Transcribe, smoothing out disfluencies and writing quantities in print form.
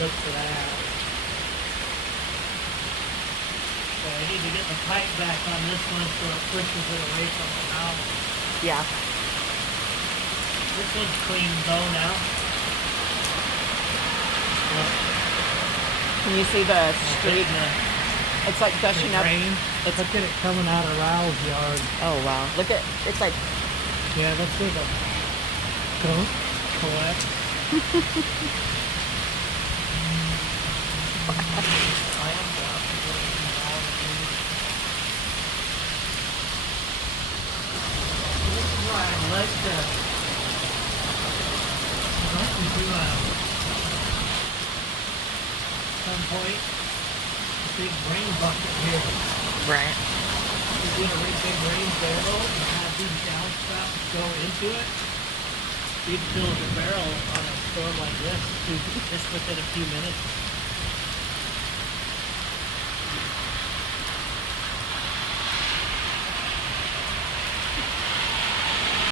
look for that. So I need to get the pipe back on this one so it pushes it away from the mouth. Yeah. This one's clean though now. Look, Can you see the street? the It's like gushing up. rain. It's Look at it coming out of Raoul's yard. oh wow. Look at it's like Yeah, let's see the collect. This is why I like to some point a big rain bucket here. right. You get a really big rain barrel and have these downspouts go into it. You'd fill the barrel on a storm like this just within a few minutes.